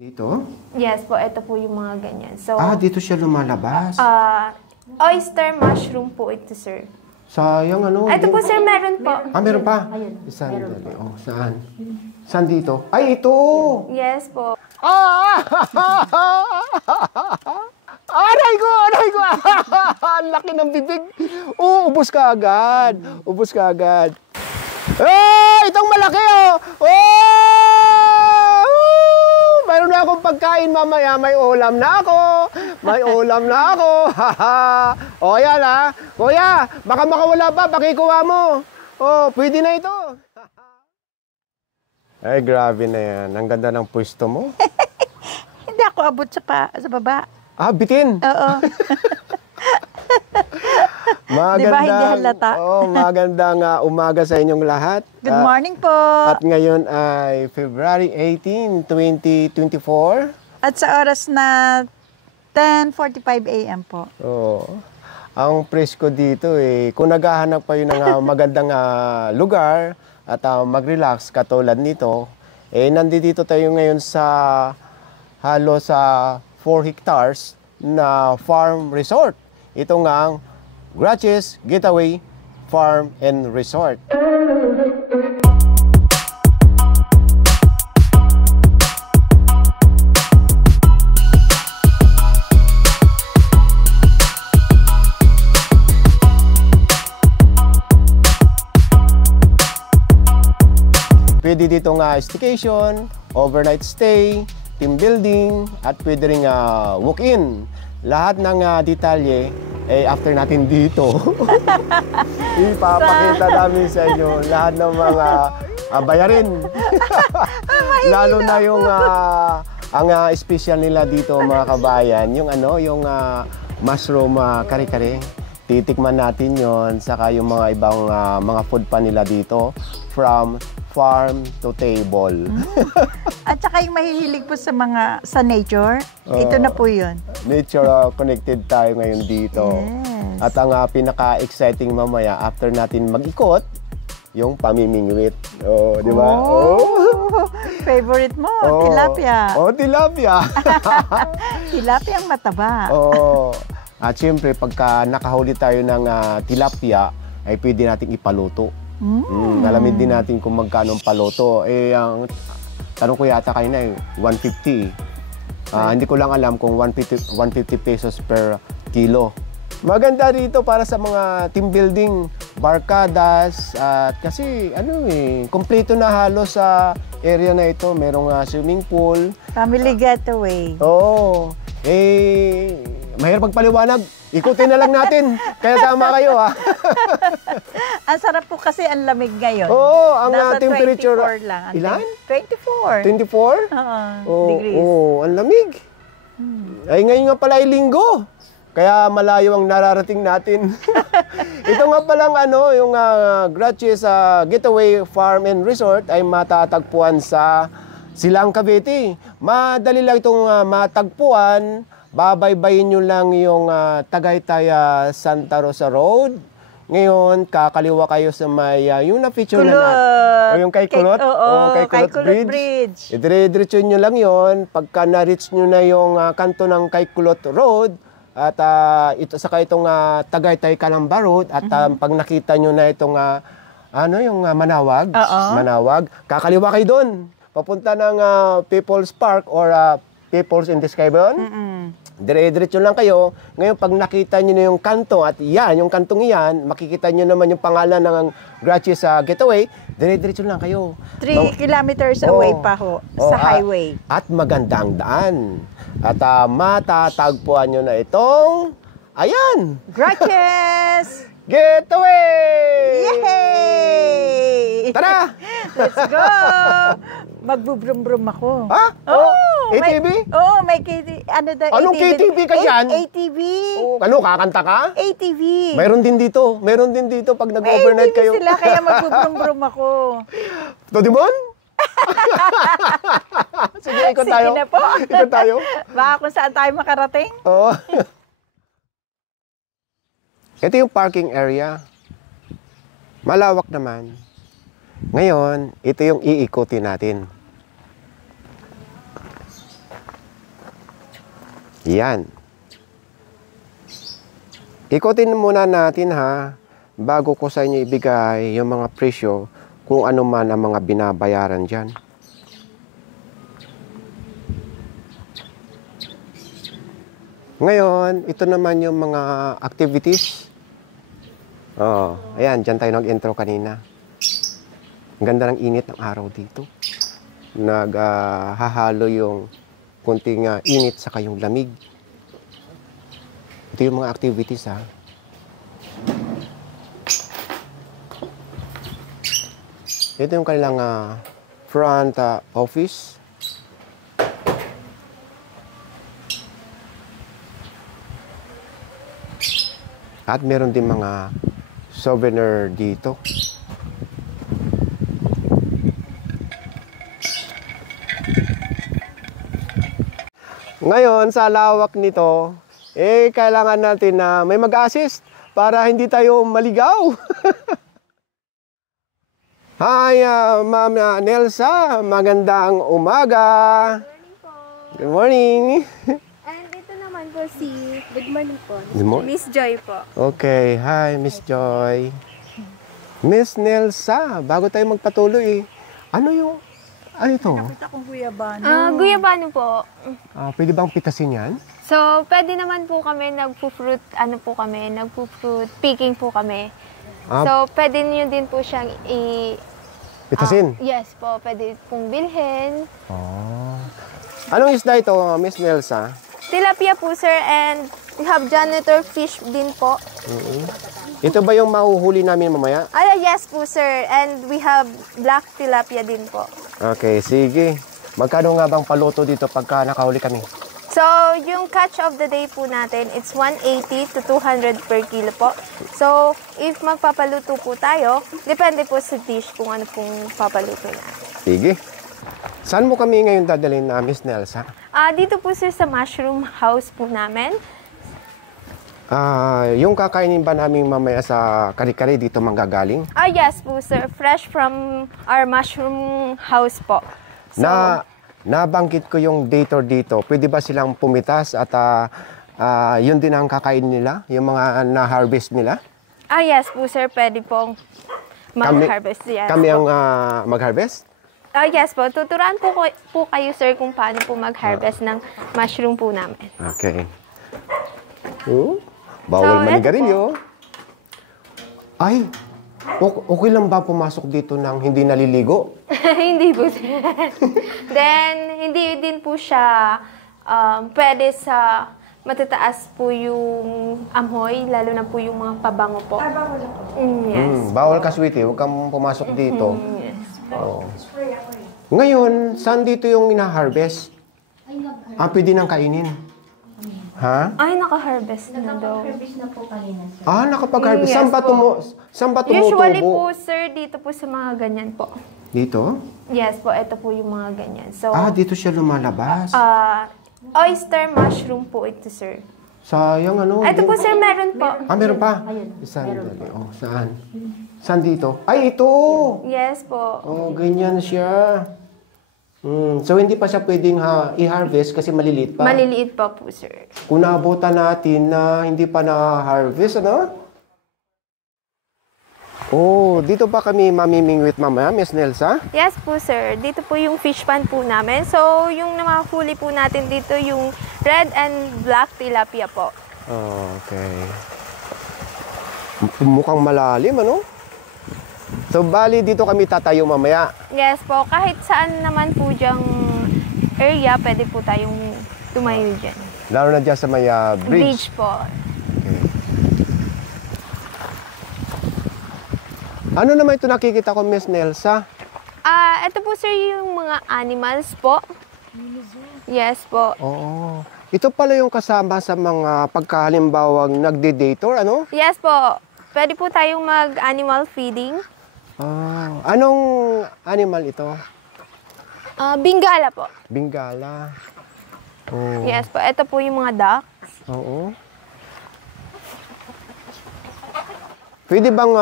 Dito? Yes po, ito po yung mga ganyan. So, Dito siya lumalabas. oyster mushroom po ito, sir. Sayang ano. Ito po, sir, meron po. Meron pa? Saan? Saan? Saan dito? Ay, ito! Yes po. Aray ko! Aray ko! Ang laki ng bibig. Ubus ka agad. Ubus ka agad. Itong malaki mayroon na akong pagkain mamaya. May ulam na ako. May ulam na ako. Yan Kuya, baka makawala pa. Pakikuha mo. Pwede na ito. Ay, grabe na yan. Ang ganda ng pwesto mo. Hindi ako abot sa baba. Bitin. Oo. Diba hindi halata? Magandang umaga sa inyong lahat. Good morning po. At ngayon ay February 18, 2024. At sa oras na 10:45 a.m. po. Ang presko dito kung naghahanap pa yun ng magandang lugar at mag-relax katulad nito, nandito tayo ngayon sa halos 4 hectares na farm resort. Ito nga ang Gratches Getaway Farm and Resort. Pwede dito nga staycation, overnight stay, team building, at pwede rin walk-in. Lahat ng detalye after natin dito. Ipapakita namin sa inyo lahat ng mga bayarin. Lalo na yung ang special nila dito mga kabayan, yung mushroom kare-kare. Titikman natin yon, saka yung mga ibang mga food pa nila dito from farm to table. At saka yung mahihilig po sa nature, ito na po yun. Nature connected tayo ngayon dito. Yes. At ang pinaka-exciting mamaya after natin mag-ikot, yung pamimingwit. Di ba? Favorite mo, tilapia. Tilapia. Tilapia ang mataba. At syempre, pagka nakahuli tayo ng tilapia, ay pwede nating ipaluto. Alamin din natin kung magkano ang paluto. Ang tanong ko yata kayo na 150. Hindi ko lang alam kung 150 pesos per kilo. Maganda rito para sa mga team building, barkadas, at kasi kompleto na halos sa area na ito. Merong swimming pool. Family getaway. Mahirap magpaliwanag. Ikutin na lang natin. Kaya sama kayo, Ang sarap po kasi ang lamig ngayon. Ang nasa temperature. 24 lang. Ilan? 24. 24? Degrees. Ang lamig. Ay, ngayon nga pala ay linggo. Kaya malayo ang nararating natin. Ito nga palang yung Gratches Getaway Farm and Resort ay matatagpuan sa Silang, Cavite. Madali lang itong matagpuan. Babaybayin nyo lang yung Tagaytay Santa Rosa Road. Ngayon, kakaliwa kayo sa may yung na-feature na natin. Yung kay Kulot? Kay Kulot Bridge. Idire-diretso nyo lang yon. Pagka na-reach nyo na yung kanto ng kay Kulot Road, at saka itong Tagaytay Calamba Road, at pag nakita nyo na itong yung Manawag, Manawag, kakaliwa kayo doon. Papunta ng People's Park or People's in the Sky ba yun? Dire-diretso lang kayo. Ngayon, pag nakita nyo na yung kanto, at yung kantong iyan, makikita nyo naman yung pangalan ng Gratches Getaway, dire-diretso lang kayo. 3 kilometers away pa sa highway. At magandang daan. At matatagpuan nyo na itong, Gratches Getaway! Yay! Tara! Let's go! Magbubrum-brum ako. ATV? May KTV. Anong KTV ka dyan? ATV. Kakanta ka? ATV. Mayroon din dito pag nag-overnight kayo. ATV sila, kaya magbubrum-brum ako. Dodimon? Sige, ikot tayo. Sige na po. Ikot tayo. Baka kung saan tayo makarating. Ito yung parking area. Malawak naman. Ngayon, ito yung iikutin natin. Yan. Ikutin muna natin ha, bago ko sa inyo ibigay yung mga presyo kung ano man ang mga binabayaran dyan. Ngayon, ito naman yung mga activities. Oh, ayan, dyan tayo nag-intro kanina. Ang ganda ng init ng araw dito. Naghahalo yung kunting init sa kayong lamig. Ito yung mga activities ha. Ito yung kanilang front office. At meron din mga souvenir dito. Ngayon, sa lawak nito, kailangan natin na may mag-assist para hindi tayo maligaw. Hi, Ma'am Nelsa. Magandang umaga. Good morning. And ito naman po good morning po. Good morning. Miss Joy po. Okay, hi Miss Joy. Miss Nelsa, bago tayo magpatuloy, ano ito? Nakita kong guyabano. Guyabano po. Pwede bang pitasin yan? So, pwede naman po kami nagpo-fruit picking po kami. So, pwede niyo din po siyang Pitasin? yes po, pwede pong bilhin. Anong isda ito, Miss Nelsa? Tilapia po, sir, and we have janitor fish din po. Ito ba yung mahuhuli namin mamaya? Yes po, sir, and we have black tilapia din po. Okay, sige. Magkano nga bang paluto dito pagka nakahuli kami? So, yung catch of the day po natin, it's 180 to 200 per kilo po. So, if magpapaluto po tayo, depende po sa dish kung ano pong papaluto na. Sige. Saan mo kami ngayon dadalhin na Miss Nelsa? Dito po, sir, sa mushroom house po namin. Yung kakainin ba namin mamaya sa kare-kare dito manggagaling? Yes po, sir. Fresh from our mushroom house po. So, Nabanggit ko yung dator dito. Pwede ba silang pumitas at yun din ang kakain nila? Yung mga na-harvest nila? yes po, sir. Pwede pong mag-harvest. Yes Kami po. ang mag-harvest? Yes po. Tuturuan po kayo, sir, kung paano po mag-harvest ng mushroom po namin. Okay. Bawal manigarilyo. Ay, okay lang ba pumasok dito ng hindi naliligo? Hindi po, sir. Then, hindi din po siya pwede sa matataas po yung amoy, lalo na po yung mga pabango po. Yes. Bawal ka, sweetie. Huwag kang pumasok dito. Yes. Oo. Ngayon, saan dito yung ina-harvest? Pwede nang kainin. Ha? Ay, naka-harvest na daw. Nakapag-harvest. Yes Saan ba po. tumutubo? Usually po, sir, dito po sa mga ganyan po. Dito? Yes po, ito po yung mga ganyan. So, Dito siya lumalabas. oyster mushroom po ito, sir. Sayang Ito po, sir, meron po. Meron pa? Saan? Saan? Saan dito? Ay, ito! Yes po. Ganyan siya. So, hindi pa siya pwedeng i-harvest kasi maliliit pa. Maliliit pa po, sir. Kung naabutan natin na hindi pa na-harvest, dito ba kami mamimingwit mamaya, Miss Nelsa? Yes po, sir. Dito po yung fish pan po namin. So, yung namahuli po natin dito, yung red and black tilapia po. Okay. Mukhang malalim, So, bali, dito kami tatayo mamaya. Yes po. Kahit saan naman po dyang area, pwede po tayong tumayo dyan. Lalo na dyan sa may bridge. Bridge po. Okay. Ano naman ito nakikita ko, Miss Nelsa? Ito po, sir, yung mga animals po. Yes po. Oo. Ito pala yung kasama sa mga pagkahalimbawang nagde-dator, Yes po. Pwede po tayong mag-animal feeding. Anong animal ito? Bingala po. Bingala. Yes po. Ito po yung mga ducks. Oo. Pwede bang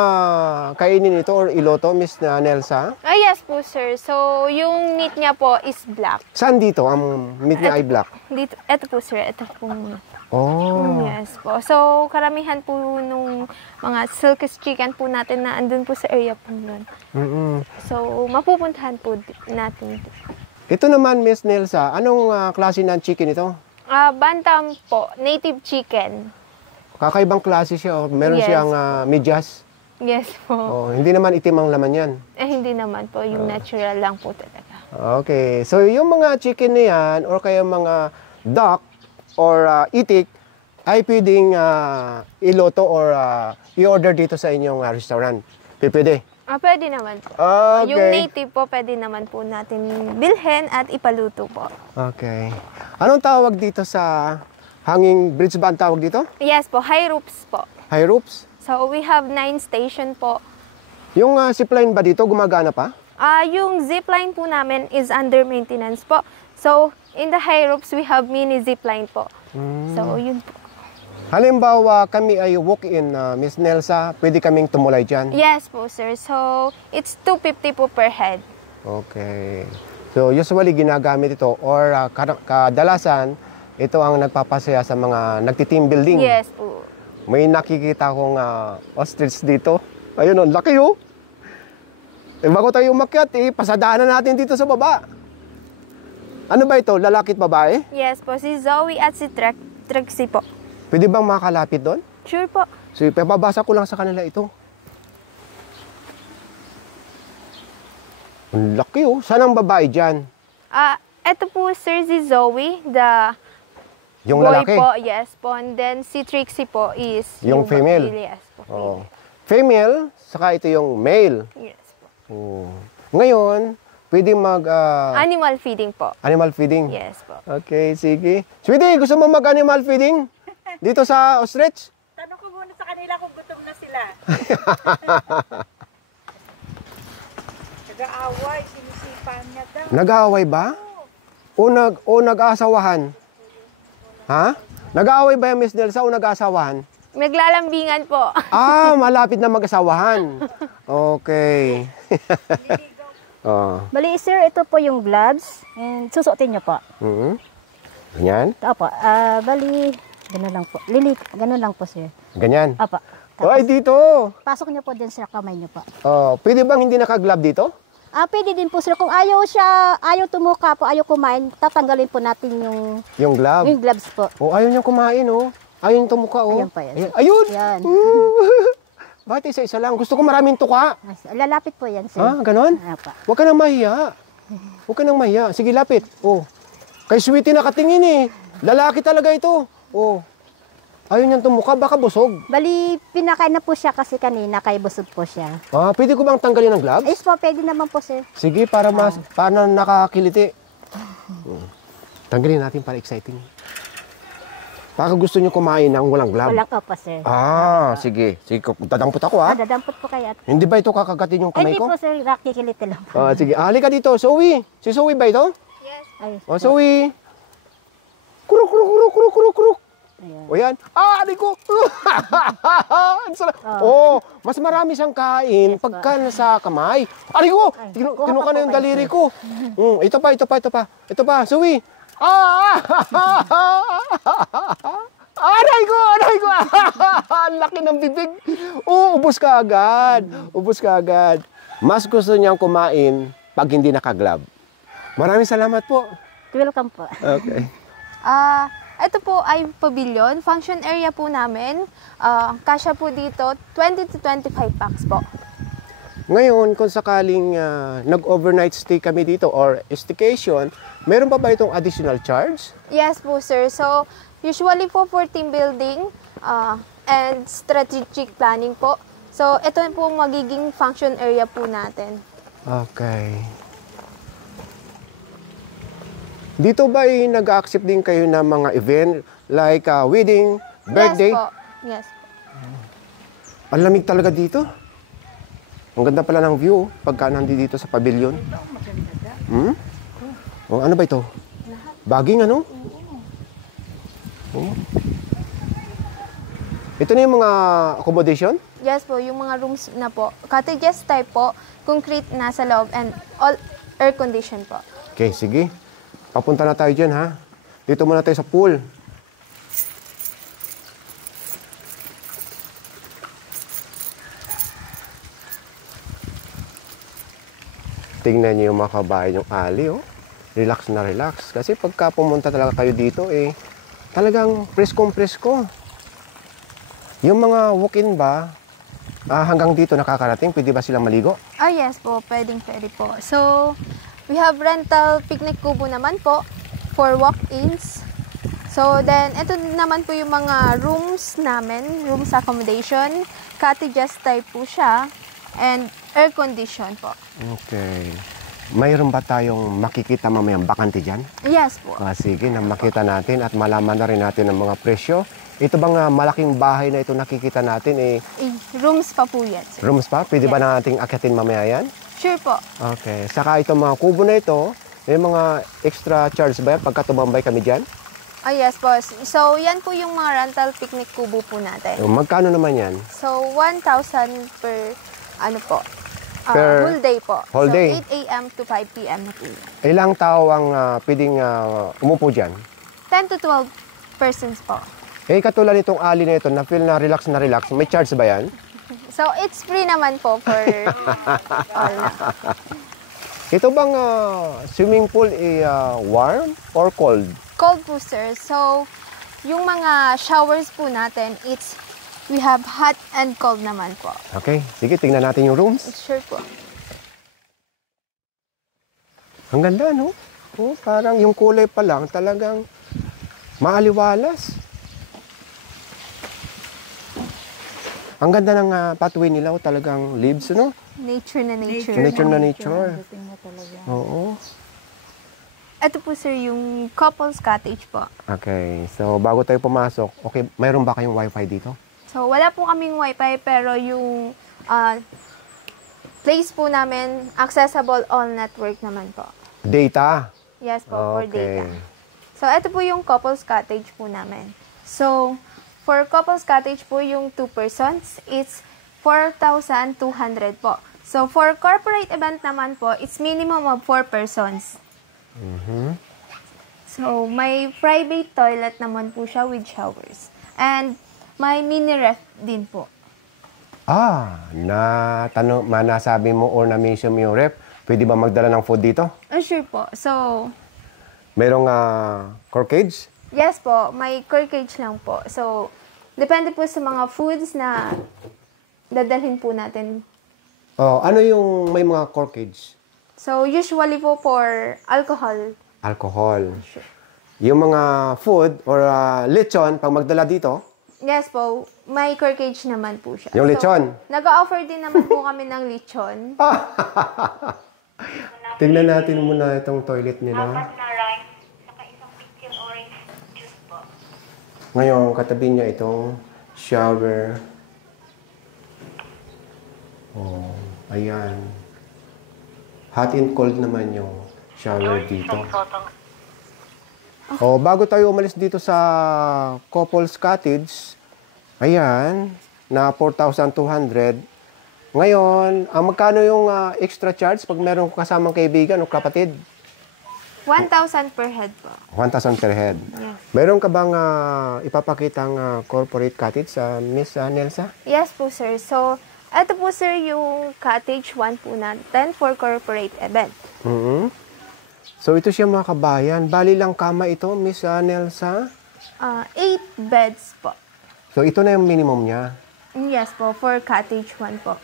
kainin ito or iloto, Miss Nelsa? Yes po, sir. So, yung meat niya po is black. Saan dito ang meat niya ay black? Dito, ito po, sir. Ito po. Oh. Yes po. So, karamihan po nung mga silkish chicken po natin na andun po sa area po nun. Mm-mm. So, mapupuntahan po natin. Ito naman, Miss Nelsa, anong klase ng chicken ito? Bantam po, native chicken. Kakaibang klase siya. Meron Yes. siyang medyas. Yes po. Oh, hindi naman itim ang laman yan. Hindi naman po. Yung natural lang po talaga. Okay. So, yung mga chicken na yan, or kaya mga duck, or itik, ay pwedeng iloto or i-order dito sa inyong restaurant. Pwede. Pwede naman po. Okay. Yung native po, pwede naman po natin bilhin at ipaluto po. Okay. Anong tawag dito sa hanging bridge ba ang tawag dito? Yes po, high roofs po. High roofs? So, we have 9 station po. Yung zipline ba dito, gumagana pa? Yung zipline po namin is under maintenance po. So, in the high roofs, we have mini zipline po. So, yun po. Halimbawa, kami ay walk-in, Miss Nelsa, pwede kaming tumulay dyan? Yes po, sir. So, it's 250 po per head. Okay. So, usually ginagamit ito or kadalasan, ito ang nagpapasaya sa mga nagti-team building. Yes po. May nakikita akong ostrich dito. Ayun, ang laki oh. Bago tayo umakyat, pasadaanan natin dito sa baba. Ano ba ito? Lalaki at babae? Yes po, si Zoe at si Trixie po. Pwede bang makalapit doon? Sure po. So, papabasa ko lang sa kanila ito. Ang laki oh. Saan ang babae dyan? Ito po, sir, si Zoe, the Yung boy lalaki? po. Yes po. And then si Trixie po is Yung female? Yes po. Oh. Female, saka ito yung male. Yes po. Oh. Ngayon, pwede mag... Animal feeding po. animal feeding? Yes po. Okay, sige. Sweetie, gusto mo mag-animal feeding? Dito sa ostrich? Tanong ko muna sa kanila kung gutom na sila. Nag-aaway, sinisipan niya daw. Nag-aaway ba? O nag-aasawahan? Ha? Nag-aaway ba yung Miss Nelsa o nag-aasawahan? Naglalambingan po. Malapit na mag-asawahan. Okay. Oh. Bali, sir, ito po yung gloves. And susuotin niyo po. Mhm. Ganyan? Opo. Bali, gano'n lang po. Gano'n lang po, sir. Ganyan? Opo. Ay, dito! Pasok niyo po din sa kamay niyo po. Oh, pwede bang hindi naka-glove dito? Pwede din po, sir. Kung ayaw tumuka po, ayaw kumain, tatanggalin po natin Yung glove? yung gloves po. Oh, ayaw niyang kumain, oh. Ayaw niyang tumuka, oh. Ayan pa yan. Ayun! Yan. Bakit isa-isa lang? Gusto ko maraming tuka. Lalapit po yan, sir. Ganon? Opo. Huwag ka nang mahiya. Huwag ka nang mahiya. Sige, lapit. Oh. Kay Sweetie nakatingin eh. Lalaki talaga ito. Oh. Ayaw niyang tumuka, baka busog. Bali, pinakain na po siya kasi kanina, kay busog po siya. Pwede ko bang tanggalin ang gloves? Ayos po, pwede naman po, sir. Sige, para para nakakiliti. Tanggalin natin para exciting. Baka gusto niyo kumain ng walang glove. Walang opo, sir. Sige. Sige, dadampot ako ha. Dadampot po kayo. Hindi ba ito kakagatin yung kamay Hindi ko? po, sir. Nakikiliti lang po. Sige, halika dito. Zoe. Si Zoe ba ito? Yes. Ayos O, po. Zoe. Kuruk, kuruk, kuruk, kuruk, kuruk, kuruk. Ayan. O yan. Aray ko. Ang sarap. Mas marami siyang kain pagka nasa kamay. Aray ko. Kinuha na yung daliri ko. Ito pa. Ito pa. Zoe. Aray ko. Ang laki ng bibig. Ubos ka agad. Mas gusto niyang kumain pag hindi naka-glove. Maraming salamat po. Welcome po. Okay. Ito po ay pavilion. Function area po namin. Kasya po dito, 20 to 25 packs po. Ngayon, kung sakaling nag-overnight stay kami dito or staycation, meron pa ba itong additional charge? Yes po, sir. So, usually po for team building and strategic planning po. So, ito po magiging function area po natin. Okay. Dito ba ay nag-accept din kayo ng mga event like wedding, birthday? Yes po. Yes po. Ang lamig talaga dito. Ang ganda pala ng view pagka nandito sa pavilion. Ano ba ito? Baging ano? Ito na yung mga accommodation? Yes po, yung mga rooms na po. Cottages type po, concrete na sa loob, and all air condition po. Okay, sige. Papunta na tayo dyan, ha? Dito muna tayo sa pool. Tingnan niyo yung mga kabayan yung alley, oh. Relax na relax. Kasi pagka pumunta talaga kayo dito, talagang presko. Yung mga walk-in ba, hanggang dito nakakarating, pwede ba silang maligo? Yes po, pwede po. So, we have rental picnic kubo naman po for walk-ins. So, then, ito naman po yung mga rooms namin, rooms accommodation. Cottages type po siya, and air condition po. Okay. Mayroon ba tayong makikita mamayang bakante dyan? Yes po. Sige, na makita natin at malaman na rin natin ang mga presyo. Ito bang malaking bahay na ito nakikita natin, Rooms pa po yan, sir. rooms pa? Pwede ba nating akyatin mamaya yan? Sure po. Okay. Saka itong mga kubo na ito, may mga extra charge ba yan pagka tumambay kami dyan? Yes po. So, yan po yung mga rental picnic kubo po natin. Magkano naman yan? So, 1,000 per, Per whole day po. whole so, day? 8 a.m. to 5 p.m. na po. Ilang tao ang pwedeng umupo dyan? 10 to 12 persons po. Katulad nitong alley na ito, na feel na relax, may charge ba yan? So, it's free naman po for all na. Ito bang swimming pool warm or cold? Cold po, sir. So, yung mga showers po natin, we have hot and cold naman po. Okay, sige, tingnan natin yung rooms. Sure po. Ang ganda, no? Oh, parang yung kulay pa lang talagang maaliwalas. Ang ganda ng pathway nila, talagang leaves, no? Nature na nature. Nature na nature. Oo. Ito po, sir, yung couple's cottage po. Okay, so bago tayo pumasok, okay, mayroon ba kayong wifi dito? So, wala po kaming wifi, pero yung place po namin, accessible all network naman po. Data? Yes po, for Okay. data. So, ito po yung couple's cottage po namin. So, for couple's cottage po, yung 2 persons, it's 4,200 po. So, for corporate event naman po, it's minimum of 4 persons. So, may private toilet naman po siya with showers. And may mini ref din po. Nasabi mo or na-mention mo yung rep, pwede ba magdala ng food dito? Sure po. So, Merong corkage? yes po, may corkage lang po. So, depende po sa mga foods na dadalhin po natin. Ano yung may mga corkage? So, usually po for alcohol. Alcohol. Yung mga food or lechon, pag magdala dito, Yes po, may corkage naman po siya. yung lechon. Nag-offer din naman po kami ng lechon. Tingnan natin muna itong toilet nila. Na rice, saka isang picture orange juice po. Ngayon, katabi niya itong shower. Ayan. Hot and cold naman yung shower dito. Bago tayo umalis dito sa couple's cottage, ayan, na 4,200. Ngayon, magkano yung extra charge pag meron kasamang kaibigan o kapatid? 1,000 per head po. 1,000 per head. Yes. Meron ka bang ipapakitang corporate cottage sa Miss Nelsa? Yes po, sir. So, ito po, sir, yung cottage 1 po natin for corporate event. So, ito siya mga kabayan. Bali lang kama ito, Miss Nelsa. 8 beds po. So, ito na yung minimum niya. Yes po, for cottage 1 po.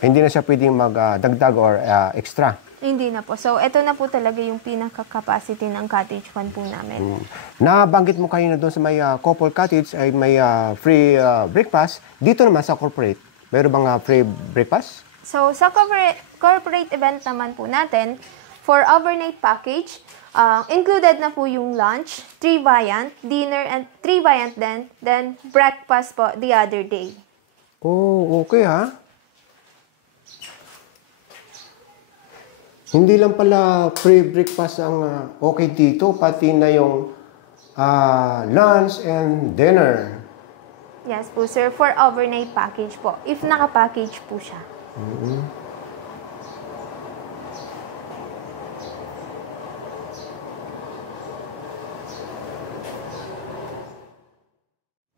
Hindi na siya pwedeng magdagdag or extra. Hindi na po. So, ito na po talaga yung pinaka-capacity ng cottage 1 po namin. Nabanggit mo kayo na doon sa may couple cottage ay may free breakfast. Dito naman sa corporate, meron bang free breakfast? So, sa corporate event naman po natin, for overnight package, included na po yung lunch, 3 viand, dinner, and 3 viand then breakfast po the other day. Oh, okay ha. Hindi lang pala free breakfast ang okay dito, pati na yung lunch and dinner. Yes po, sir. For overnight package po. If naka-package po siya.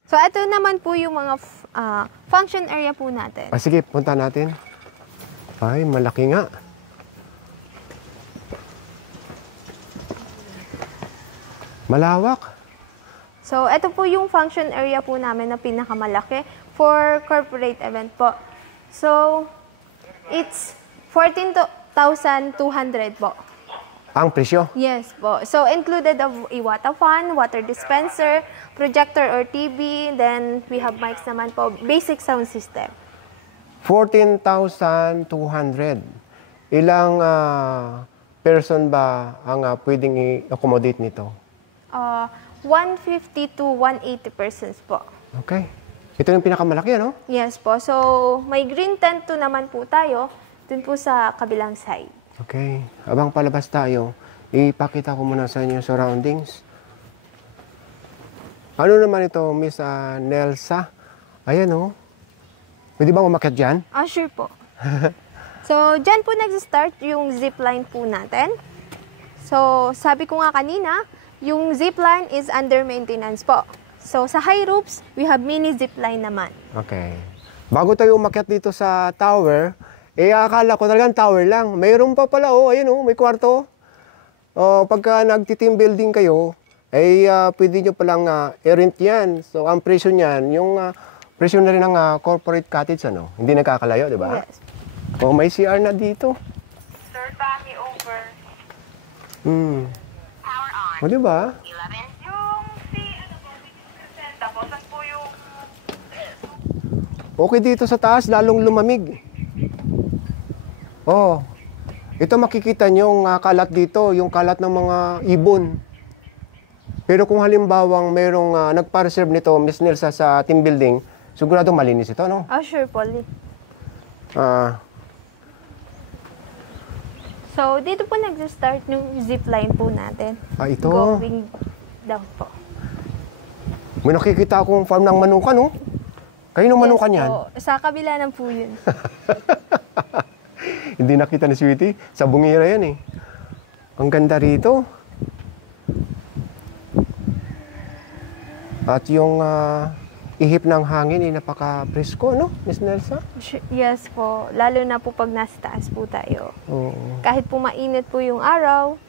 So, ito naman po yung mga function area po natin. Sige, punta natin. Ay, malaki nga. Malawak. So, ito po yung function area po namin na pinakamalaki for corporate event po. So, it's 14,200 po. Ang presyo. Yes po. So, included of Iwata fan, water dispenser, projector or TV, then we have mics naman po, basic sound system. 14,200. Ilang person ba ang pwedeng i-accommodate nito? 150 to 180 persons po. Okay. Ito yung pinakamalaki, ano? Yes po. So, may green tent to naman po tayo, dun po sa kabilang side. Okay. Abang palabas tayo, ipakita ko muna sa inyo yung surroundings. Ano naman ito, Miss Nelsa? Ayan, oh. Pwede ba umakyat dyan? Sure po. So, dyan po nag-start yung zipline po natin. So, sabi ko nga kanina, yung zipline is under maintenance po. So, sa high roofs, we have mini zipline naman. Okay. Bago tayo umakyat dito sa tower, akala ko talagang tower lang. Mayroon pa pala, ayun may kwarto. Pagka nagti-team building kayo, pwede nyo palang i-rent yan. So, ang presyo niyan, yung presyo na rin ng corporate cottage, ano? Hindi nagkakalayo, di ba? Yes. May CR na dito. Sir, Bami over. Power on. Di ba? 11. Yung tapos po yung... Okay dito sa taas, lalong lumamig. Ito makikita nyo yung kalat dito, yung kalat ng mga ibon. Pero kung halimbawang merong nagpa-reserve nito, Miss Nelsa, sa team building, sigurado malinis ito, no? Sure po. So, dito po nag-start yung zipline po natin. Ito. Going down po. May nakikita akong farm ng manukan, no? Kayo ng manukan yan? Po. Sa kabila ng po yun. Hindi nakita ni Sweetie. Sa bungira yan, eh. Ang ganda rito. At yung ihip ng hangin, napaka-presko, no, Miss Nelsa? Yes po. Lalo na po pag nasa taas po tayo. Oo. Kahit po mainit po yung araw.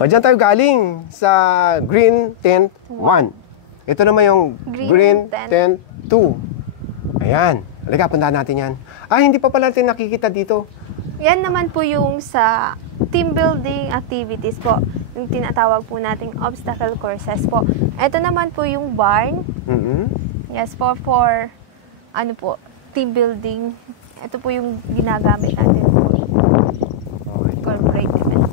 Diyan tayo galing sa Green Tent 1. Ito naman yung Green Tent 2. Ayan. Halika, puntahan natin yan. Hindi pa pala natin nakikita dito. Yan naman po yung sa team building activities po. Yung tinatawag po nating obstacle courses po. Ito naman po yung barn. Yes po, for team building. Ito po yung ginagamit natin po. Corporate event.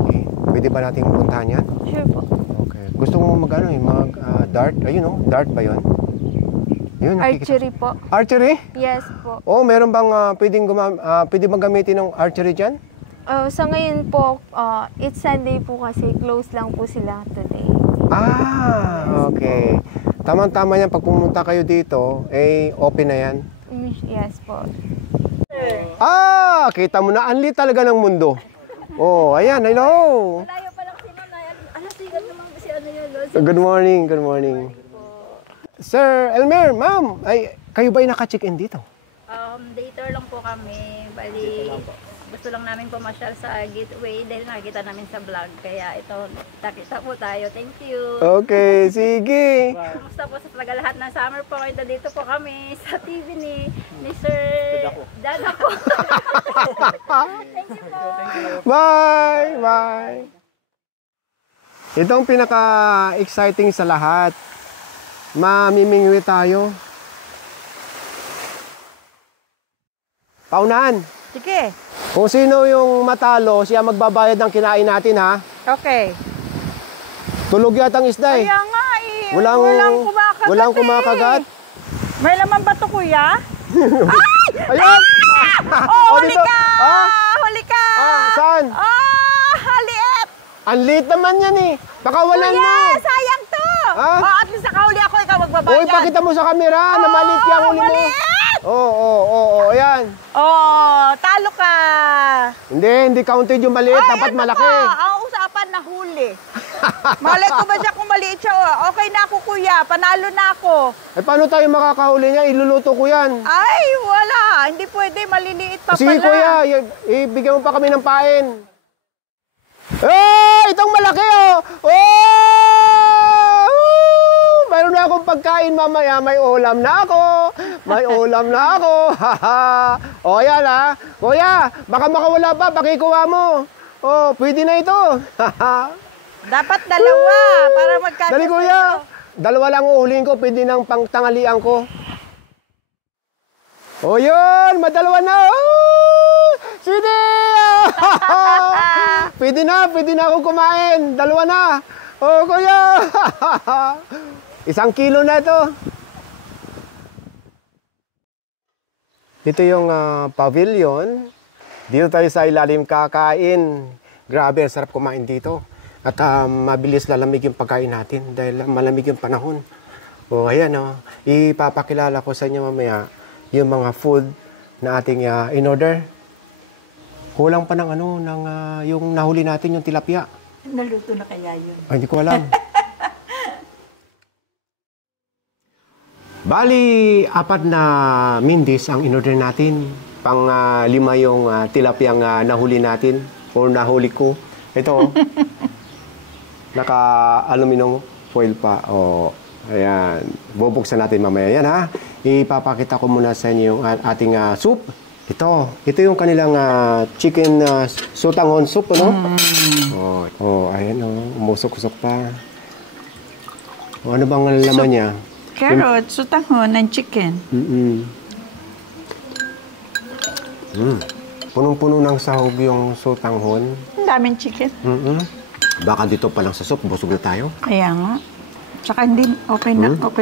Okay. Pwede ba natin puntahan yan? Sure po. Okay. Gusto mo mag-dart? Ayun, dart ba yun? Yun, Archery po. Archery? Yes po. Meron bang pwede bang gamitin ng archery dyan? Sa ngayon po, it's Sunday po kasi close lang po sila today. Okay. Tama-tama yan. Pag pumunta kayo dito, open na yan. Yes po. Kita mo na, anli talaga ng mundo. Ayan, hello. Layo pa lang si Nanay. Alasigan naman kasi yun. Good morning, good morning. Sir Elmer, ma'am, kayo ba ay naka-check-in dito? Later lang po kami. Bali, gusto lang namin pumasyal sa gateway dahil nakita namin sa vlog. Kaya ito, nakita po tayo. Thank you. Okay, sige. Kumusta po sa tagalahat ng summer po? Ito dito po kami sa TV ni Sir Dada po. Thank you po. Bye! Bye! Ito ang pinaka-exciting sa lahat. Mamimingwi tayo. Paunahan. Sige. Kung sino yung matalo, siya magbabayad ng kinain natin, ha? Okay. Tulog yata ang isda, eh. Kaya nga eh. Walang kumakagat. Walang kumakagat. May laman ba to, kuya? Ayun! Huli dito. ka! Huli ka! Saan? Haliit! Ang liit naman yan, eh. Pakawalan mo. Sayang to! Ah? At least nakahuli ako. ka magbabayad. Uy, pakita mo sa camera na maliit yung huli mo. Oo, ayan. Oh, talo ka. Hindi counted yung maliit. Dapat malaki. Ang usapan na huli. Malay ko ba siya kung maliit siya? Okay na ako, kuya. Panalo na ako. Eh, paano tayo makakahuli niya? Iluluto ko yan. Ay, wala. Hindi pwede. Maliliit pa Sige, pala. kuya. Ibigyan mo pa kami ng pain. Itong malaki, mayroon na akong pagkain mamaya. May ulam na ako. Ayan Kuya, baka makawala pa. Pakikuha mo. Pwede na ito. Dapat dalawa para magkano. Dali, kuya. Dalawa lang uhulihin ko. Pwede nang pangtangalian ko. Yun. Madalawa na. Sige. Pwede na ako kumain. Dalawa na. Kuya. 1 kilo na ito. Ito yung pavilion. Dito tayo sa ilalim kakain. Grabe, ang sarap kumain dito. At mabilis lalamig yung pagkain natin dahil malamig yung panahon. Ayan ipapakilala ko sa inyo mamaya yung mga food na ating in-order. Kulang pa ng yung nahuli natin yung tilapia. Naluto na kaya yun? Ay, hindi ko alam. Bali, 4 na mindis ang in-order natin. Pang 5 yung tilapiyang nahuli natin o nahuli ko. Ito, naka-aluminum foil pa. Ayan. Bubuksan natin mamaya. Yan ipapakita ko muna sa inyo yung ating soup. Ito yung kanilang chicken sotanghon soup, ayan umusok-usok pa. Ano bang laman niya? Carrot, sotanghon, and chicken. Punong-puno ng sahog yung sotanghon. Ang daming chicken. Baka dito pa lang sa soup, busog na tayo. Kaya nga. Tsaka hindi, okay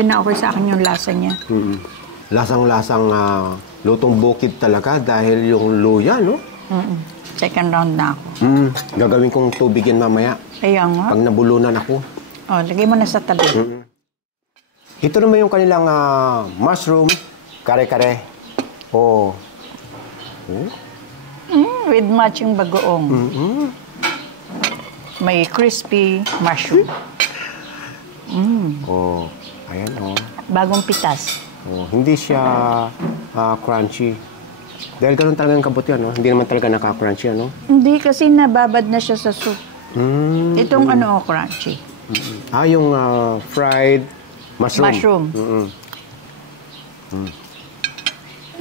na sa akin yung lasa niya. Lasang-lasang lutong bukid talaga dahil yung luya, no? Second round na ako. Gagawin kong tubig yan mamaya. Kaya nga. Pag nabulunan ako. Lagay mo na sa tabi. Ito naman yung kanilang mushroom, kare-kare. With matching bagoong. May crispy mushroom. Ayan, Bagong pitas. Hindi siya crunchy. Dahil ganun talaga ang kabuti, Hindi naman talaga naka-crunchy, Hindi, kasi nababad na siya sa soup. Itong crunchy. Yung fried mushroom.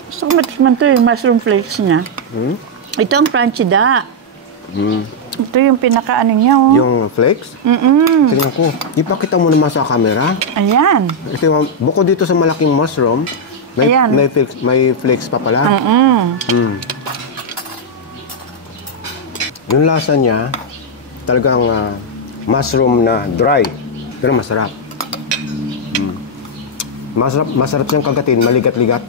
Gusto ko matikman ito yung mushroom flakes niya. Ito ang crunchy da. Ito yung pinaka niya, Yung flakes? Tingnan ko. Ipakita mo naman sa camera. Ayan. Ito yung, bukod dito sa malaking mushroom, may flakes pa pala. Yung lasa niya, talagang mushroom na dry. Pero masarap. Masarap siyang kagatin, maligat-ligat.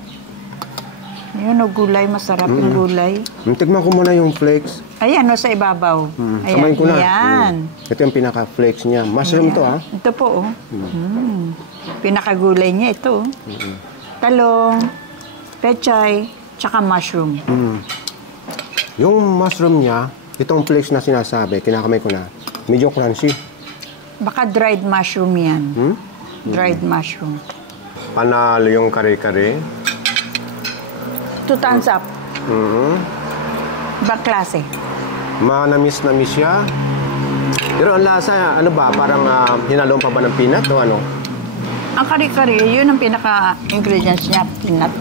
Yun, gulay. Masarap yung gulay. Tignan ko muna yung flakes. Ayan, sa ibabaw. Ayan. Kamayin ko na. Ayan. Ito yung pinaka-flakes niya. Mushroom to, Ito po, Pinaka-gulay niya ito. Talong, pechay, tsaka mushroom. Yung mushroom niya, itong flakes na sinasabi, kinakamay ko na, medyo crunchy. Baka dried mushroom yan. Dried mushroom. Panalo yung kare-kare. 2 thumbs up. Ibang klase. Manamis-namis siya. Pero ang lasa, parang hinalong pa ba ng peanut o ano? Ang kare-kare, yun ang pinaka-ingredients niya, peanut.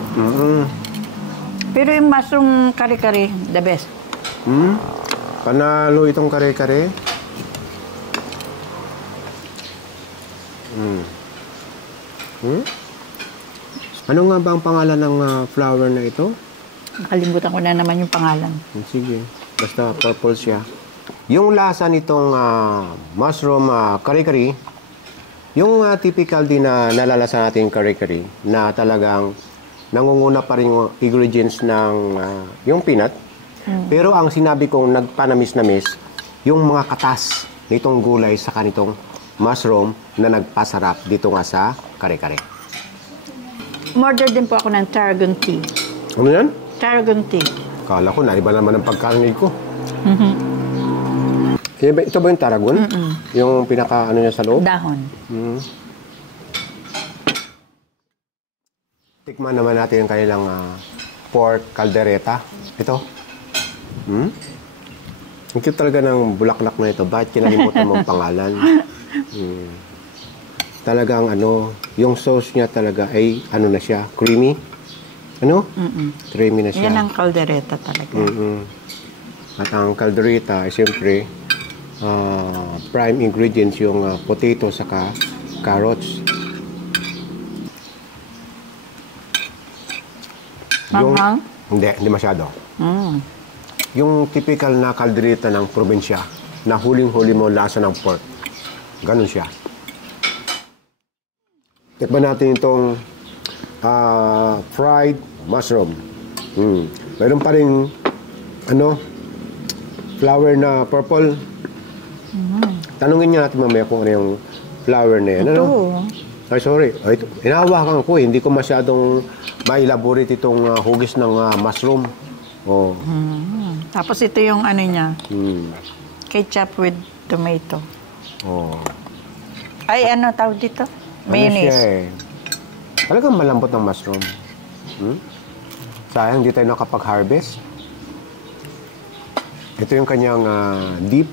Pero yung mushroom kare-kare, the best. Panalo itong kare-kare. Ano nga ba ang pangalan ng flower na ito? Nakalimutan ko na naman yung pangalan. Sige, basta purple siya. Yung lasa nitong mushroom kare-kare, yung typical din na nalalasa natin kare-kare, na talagang nangunguna pa rin yung ingredients ng yung peanut. Pero ang sinabi kong nagpanamis-namis, yung mga katas nitong gulay sa kanitong mushroom na nagpasarap dito nga sa kare-kare. Order din po ako ng tarragon tea. Ano yan? Tarragon tea. Kala ko, naiba naman ang pagkarinig ko. Ito ba yung tarragon? Yung pinaka, ano niya sa loob? Dahon. Tikman naman natin yung kanilang pork caldereta. Ito. Ang cute talaga ng bulaklak na ito. Bakit kinalimutan mo ang pangalan? Talagang yung sauce niya talaga ay ano na siya, creamy. Ano? Creamy na siya. Yan ang caldereta talaga. At ang caldereta ay siyempre prime ingredients yung potato saka carrots. Hindi masyado. Yung typical na caldereta ng probinsya na huling-huli mo lasa ng pork. Ganun siya. Tikman natin itong fried mushroom. Mayroon pa rin flower na purple. Tanungin niya natin mamaya kung ano yung flower na yan. Ito. Ay, sorry. Ay, hinahawakan ko. Hindi ko masyadong ma-elaborate itong hugis ng mushroom. Oh. Tapos ito yung ano niya. Ketchup with tomato. Oh. Ay, ano tawag dito? Mayonnaise. Siya, eh. Talagang malambot ng mushroom. Sayang, hindi tayo nakapag-harvest. Ito yung kanyang dip.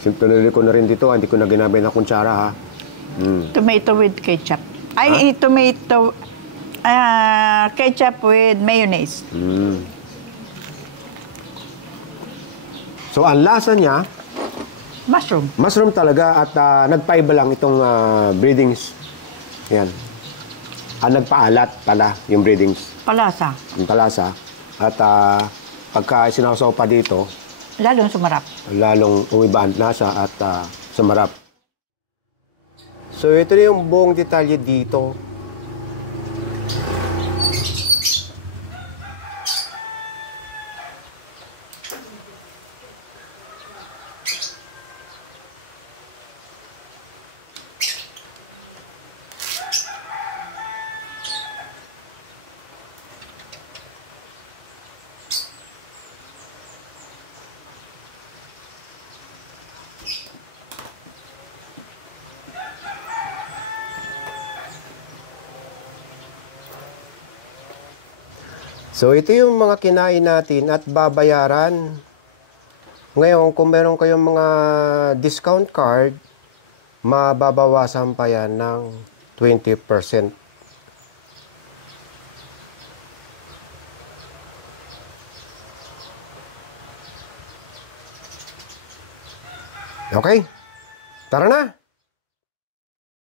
Simple ko na rin dito. Hindi ko na ginamit na kutsara, ha. Tomato with ketchup. Ay, tomato... ketchup with mayonnaise. So, ang lasa niya, Mushroom. mushroom talaga at nagpaiba lang itong breedings. Yan. Nagpaalat pala yung breedings. Palasa. Yung palasa. At pagka sinawsaw pa dito, Lalong sumarap. lalong umiba ang lasa at sumarap. So, ito na yung buong detalye dito. So, ito yung mga kinain natin at babayaran. Ngayon, kung meron kayong mga discount card, mababawasan pa yan ng 20%. Okay? Tara na!